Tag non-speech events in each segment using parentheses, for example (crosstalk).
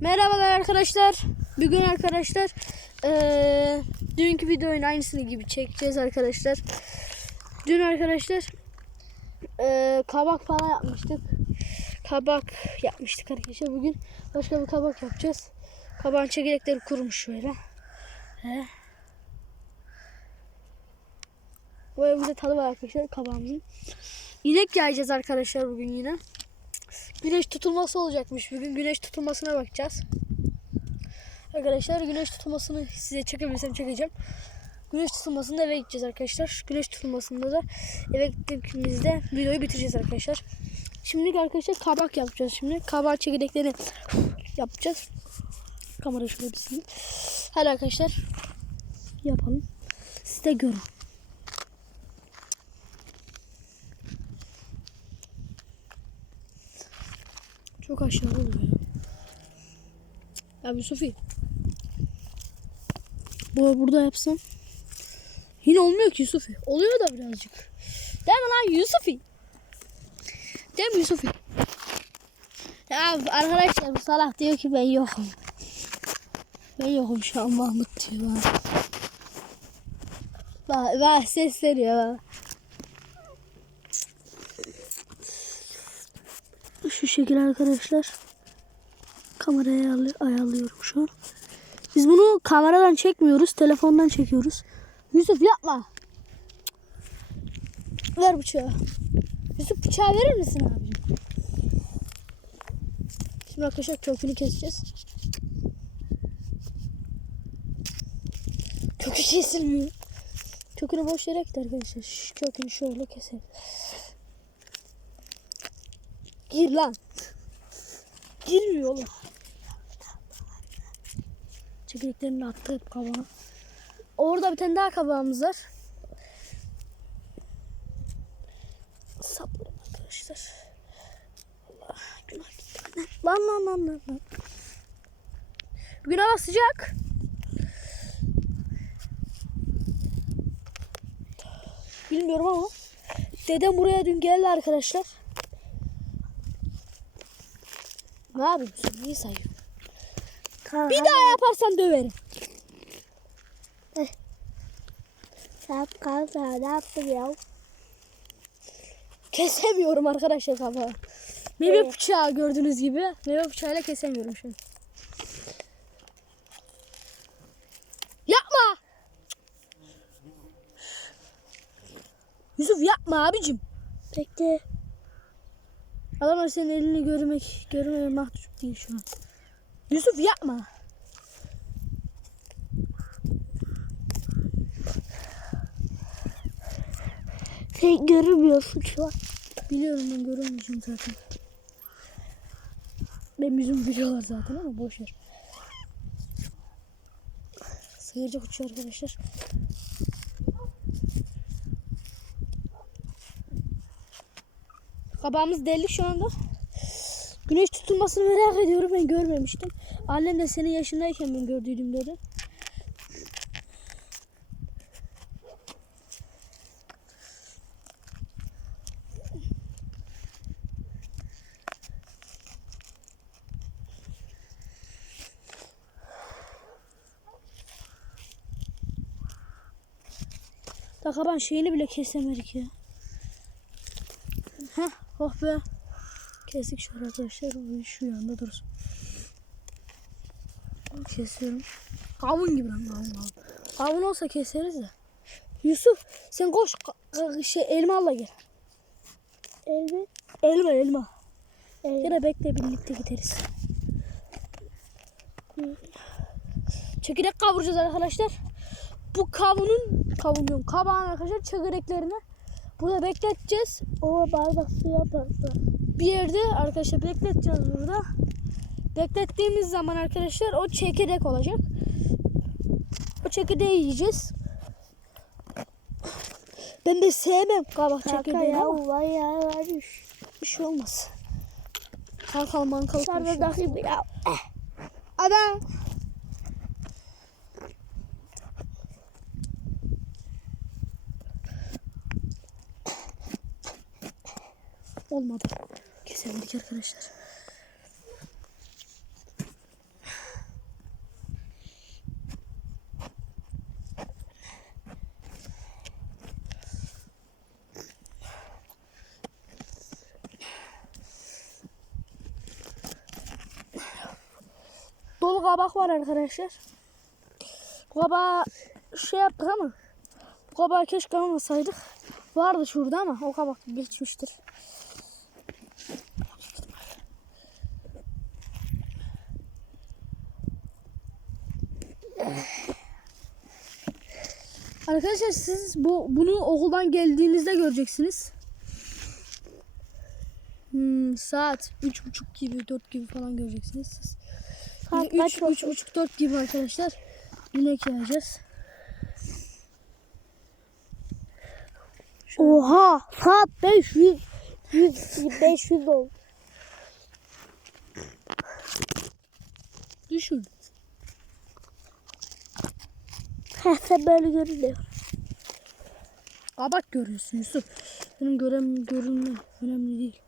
Merhabalar arkadaşlar. Bugün arkadaşlar eee dünkü videonun aynısını gibi çekeceğiz arkadaşlar. Dün arkadaşlar eee, kabak falan yapmıştık. Kabak yapmıştık arkadaşlar. Bugün başka bir kabak yapacağız. Kabağın çekirdekleri kurumuş şöyle. He. Böyle bir de tadı var arkadaşlar kabağımızın. İnek yayacağız arkadaşlar bugün yine. Güneş tutulması olacakmış. Bugün güneş tutulmasına bakacağız. Arkadaşlar güneş tutulmasını size çekebilirsem çekeceğim. Güneş tutulmasında eve gideceğiz arkadaşlar. Güneş tutulmasında da eve gittiğimizde videoyu bitireceğiz arkadaşlar. Şimdilik arkadaşlar kabak yapacağız şimdi. Kabak çekirdeklerini (sighs) yapacağız. Kamera şöyle bir. Hadi arkadaşlar yapalım. Siz de görün. Çok aşağı oluyor ya. Ya Yusufi. Bu burada yapsam. Yine olmuyor ki Yusufi. Oluyor da birazcık. Değil mi lan Yusufi? Değil mi Yusufi? Ya arkadaşlar bu salak diyor ki ben yokum. Ben yokum şu an Mahmut diyor bana. Bak, bak sesleniyor bana. Şu şekilde arkadaşlar. Kamerayı ayarlı- ayarlıyorum şu an. Biz bunu kameradan çekmiyoruz. Telefondan çekiyoruz. Yusuf yapma. Ver bıçağı. Yusuf bıçağı verir misin abicim? Şimdi arkadaşlar kökünü keseceğiz. Kökü kesilmiyor. Kökünü boş yere gitti arkadaşlar. Şu kökünü şöyle keselim. Gir lan. Girmiyor oğlum. Çekirdeklerini attı hep kabağa. Orada bir tane daha kabağımız var. Saplarım arkadaşlar. Allah günah. Lan lan lan lan lan. Bugün hava sıcak. Bilmiyorum ama dedem buraya dün geldi arkadaşlar. Ne yapıyorsun? Niye sayıyorsun? Bir daha yaparsan döverim. Şapkalı ne yaptım ya? Kesemiyorum arkadaşlar kafağı. Meyve bıçağı gördüğünüz gibi. Meyve bıçağıyla kesemiyorum şimdi. Yapma! Yusuf yapma abicim. Bekle. Adamlar senin elini görmek, görmeye mahcup değil şu an. Yusuf yapma. Sen görmüyorsun şu an. Biliyorum ben göremiyorum zaten. Benim yüzümü biliyorlar zaten ama boş ver. Sıyırcık uçuyor arkadaşlar. Kabağımız deli şu anda. Güneş tutulmasını merak ediyorum ben görmemiştim. Annem de senin yaşındayken ben gördüydüm dedi. Da kaban şeyini bile kesemedik ya. Oh be. Kestik şu arkadaşlar. Bu Şu yanda dursun. Kesiyorum. Kavun gibi lan kavun kavun. Kavun olsa keseriz de. Yusuf sen koş şey elma al da gel. Elma elma. Evet. Ya da bekle birlikte gideriz. Çekirdek kavuracağız arkadaşlar. Bu kavunun kavun diyorum. Kabağın arkadaşlar çekirdeklerini burada bekleteceğiz. O bardak su yapardı. bir yerde arkadaşlar bekleteceğiz burada. Beklettiğimiz zaman arkadaşlar o çekirdek olacak. O çekirdeği yiyeceğiz. Ben de sevmem kabak Şaka çekirdeğini ya ama bayağı varmış. bir şey olmaz. Kalkal mankalık bir şey Sarı olmaz. bakayım ya. Adam. Olmadı. Kesemedik arkadaşlar. Dolu kabak var arkadaşlar. Kabağı şey yaptık ama kabağı keşke almasaydık. Vardı şurada ama o kabak geçmiştir. Arkadaşlar siz bu bunu okuldan geldiğinizde göreceksiniz. Hmm, saat üç buçuk gibi dört gibi falan göreceksiniz siz. Saat Üç, kaç üç, olsun? buçuk dört gibi arkadaşlar. İnek yiyeceğiz. Oha saat 500 100 500 oldu. Düşün. Heh böyle görünüyor. Kabak görüyorsun Yusuf. Benim görem görünme önemli değil.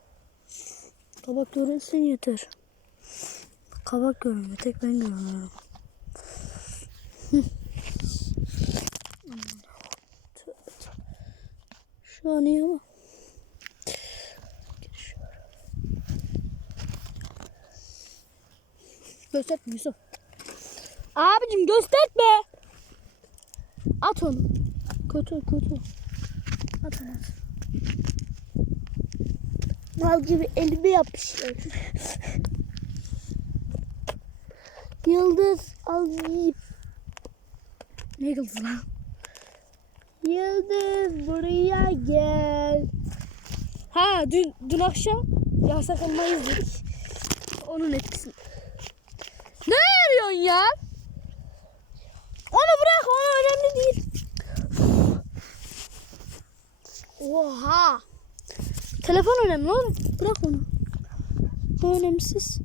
Kabak görünsün yeter. Kabak görünüyor. Tek ben görmüyorum. Hı. (laughs) Şu an iyi ama. Gösterme Yusuf. Abicim gösterme. At onu. Kötü kötü. At onu. Mal gibi elime yapışıyor. (laughs) Yıldız al. Ne yıldız lan? Yıldız buraya gel. Ha dün dün akşam yasak elma. Onun etkisi. Ne arıyorsun ya? Onu bırak onu önemli değil. Oha. Telefon önemli oğlum. Bırak onu. O önemsiz.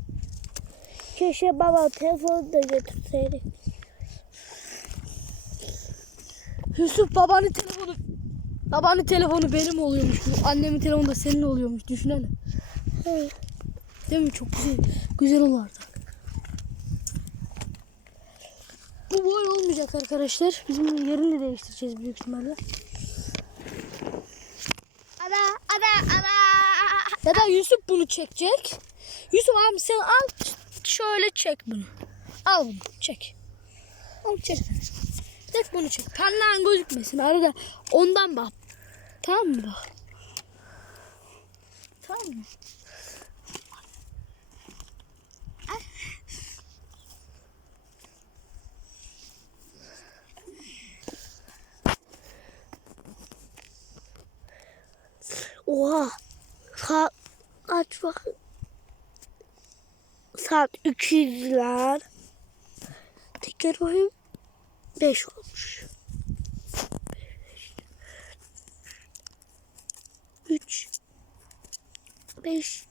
Keşke baba telefonu da götürseydik. Yusuf babanın telefonu babanın telefonu benim oluyormuş. Bu Annemin telefonu da senin oluyormuş. Düşünelim. He. Değil mi? Çok güzel. Güzel olardı. Bu boy olmayacak arkadaşlar. Bizim yerini de değiştireceğiz büyük ihtimalle. Ana ana ana. Ya da Yusuf bunu çekecek. Yusuf abi sen al şöyle çek bunu. Al bunu çek. Al çek. Tek bunu çek. Parmağın gözükmesin. Arada ondan bak. Tamam mı bak? Tamam mı? Oha. Saat kaç bakın. Saat 200 lan. Tekrar bakayım. 5 olmuş. 3 5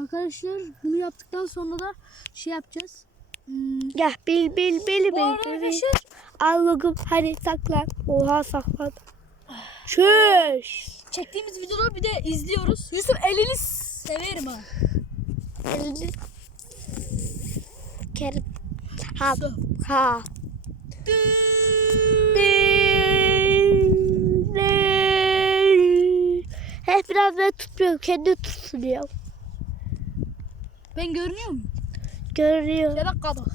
Arkadaşlar bunu yaptıktan sonra da şey yapacağız. Hmm, Gel bil bil bil bu bil. arada bil. arkadaşlar Al bakalım hadi saklan. Oha saklan. Çüş. çektiğimiz videoları bir de izliyoruz. Yusuf elini severim ha. Elini kerim. Ha ha. Hep biraz ben tutmuyorum. Kendi tutsun ya. Ben görünüyor muyum? Görünüyor. Da kabak.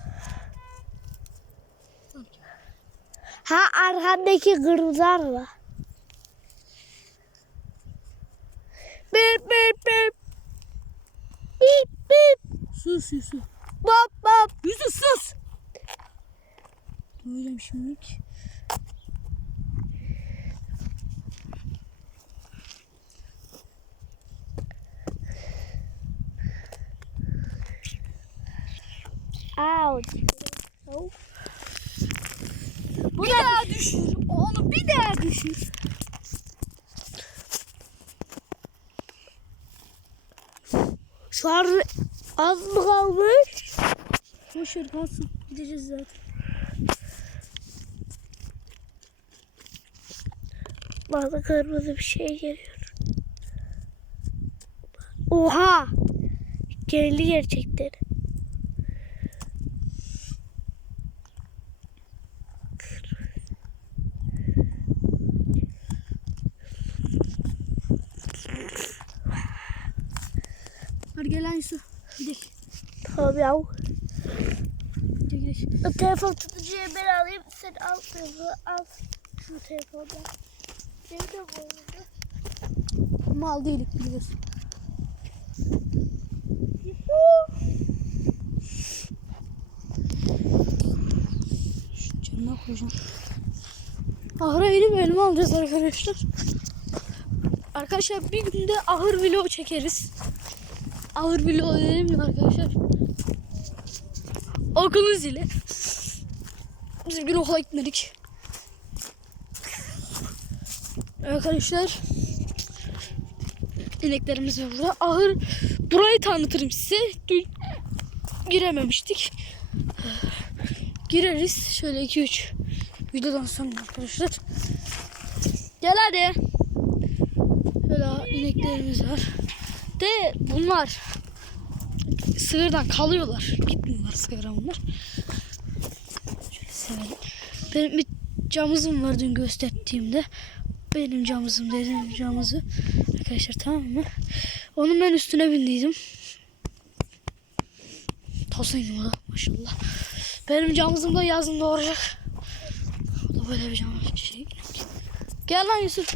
Ha arkandaki kırmızı araba. Bip bip bip. Bip bip. Sus Yusuf. Bop bop. Yusuf sus. Döveceğim şimdilik. Ouch. Bir daha düşür. Onu bir daha düşür. Şu an az mı kalmış? Boşver kalsın. Gideceğiz zaten. Bana kırmızı bir şey geliyor. Oha! Geldi gerçekten. Yusuf. Gidelim. Tamam ya. Gidelim telefon tutucuyu ben alayım. Sen al telefonu al. Şu telefondan. Nerede bu arada? Mal değilik biliyorsun. Canına koyacağım. Ahıra inip elma alacağız arkadaşlar. Arkadaşlar bir günde ahır vlog çekeriz. Ahır vlog dedim mi arkadaşlar? Okulun zili. Biz bir gün okula gitmedik. Arkadaşlar ineklerimiz var burada. Ahır burayı tanıtırım size. Dün girememiştik. Gireriz. Şöyle 2-3 videodan sonra arkadaşlar. Gel hadi. Şöyle ineklerimiz var. De bunlar sığırdan kalıyorlar. Gitmiyorlar sığıra bunlar. Şöyle. Benim bir camızım var dün gösterdiğimde. Benim camızım dedim camızı. Arkadaşlar tamam mı? Onun ben üstüne bindiydim. O da maşallah. Benim camızım da yazın doğuracak. O da böyle bir cam şey. Gel lan. Yusuf.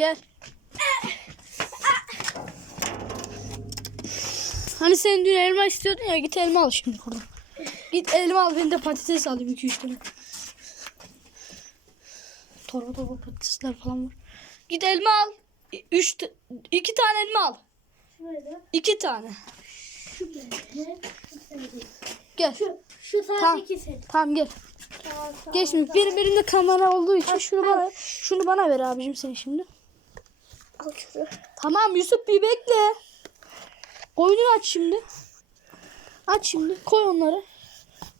Gel. Hani sen dün elma istiyordun ya git elma al şimdi buradan. Git elma al ben de patates alayım 2-3 tane. Torba torba patatesler falan var. Git elma al. 3 2 tane elma al. Şurada. 2 tane. Şu böyle. Gel. Şu, şu sadece Tamam. iki set. Tamam gel. Tamam, tamam, Gel şimdi. Benim elimde kamera olduğu için şunu bana şunu bana ver abicim sen şimdi. Al şunu. Tamam Yusuf bir bekle. Oyunu aç şimdi. Aç şimdi. Koy onları.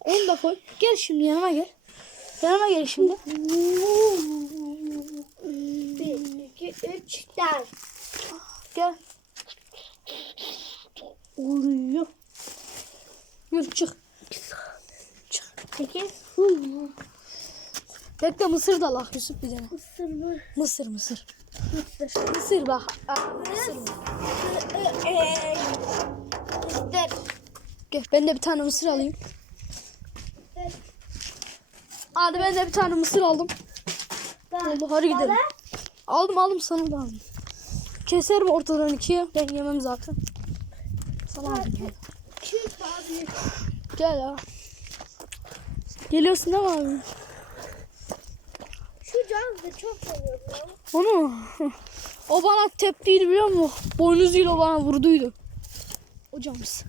Onu da koy. Gel şimdi yanıma gel. Yanıma gel şimdi. Bir, iki, üç, dört. Gel. Uyuyor. Yürü çık. Çık. Sekiz. Bekle mısır da al Yusuf bir tane. Mısır mı? Mısır mısır. Mısır. Mısır bak. Aa, Mısır. Eee. Mısır. Gel ben de bir tane mısır alayım. Hadi ben de bir tane mısır aldım. Oldu hadi gidelim. Aldım aldım sana da aldım. Keserim ortadan ikiye. Ben yemem zaten. Sana aldım. Gel ya. Geliyorsun değil mi abi? Çok seviyorum. Onu? (laughs) O bana tepkiydi biliyor musun? Boynuzuyla bana vurduydu. O camız.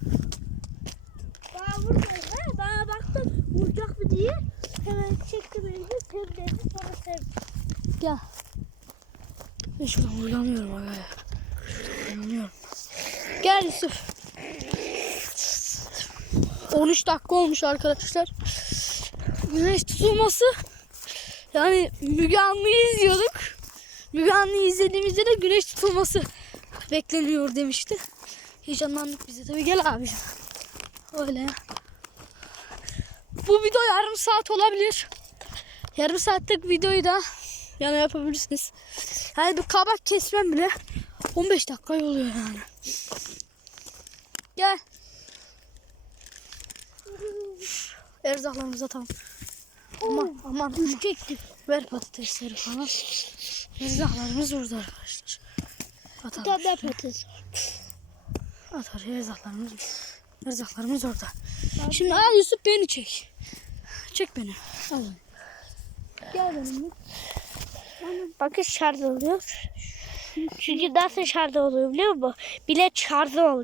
Bana vurmadı. ha, Bana baktım vuracak mı diye. Hemen çektim elimi. Sev dedi. Sonra sev. Gel. Ben şuradan uylanıyorum aga ya. Şuradan uylanıyorum. Gel Yusuf. 13 dakika olmuş arkadaşlar. Güneş tutulması. Yani Müge Anlı'yı izliyorduk. Müge Anlı'yı izlediğimizde de güneş tutulması bekleniyor demişti. Heyecanlandık biz de tabii. Gel abi. Öyle. Bu video yarım saat olabilir. Yarım saatlik videoyu da yani yapabilirsiniz. Yani bir kabak kesmem bile 15 dakika oluyor yani. Gel. Erzaklarımıza tamam. Aman aman düşecektik. Ver patatesleri falan. Erzaklarımız orada arkadaşlar. Atalım. Da patates. Atar erzaklarımız. Erzaklarımız orada. Şimdi al Yusuf beni çek. Çek beni. Al. Gel benimle. Bakın şarj oluyor. Çünkü nasıl şarj oluyor biliyor musun? Bile şarj oluyor.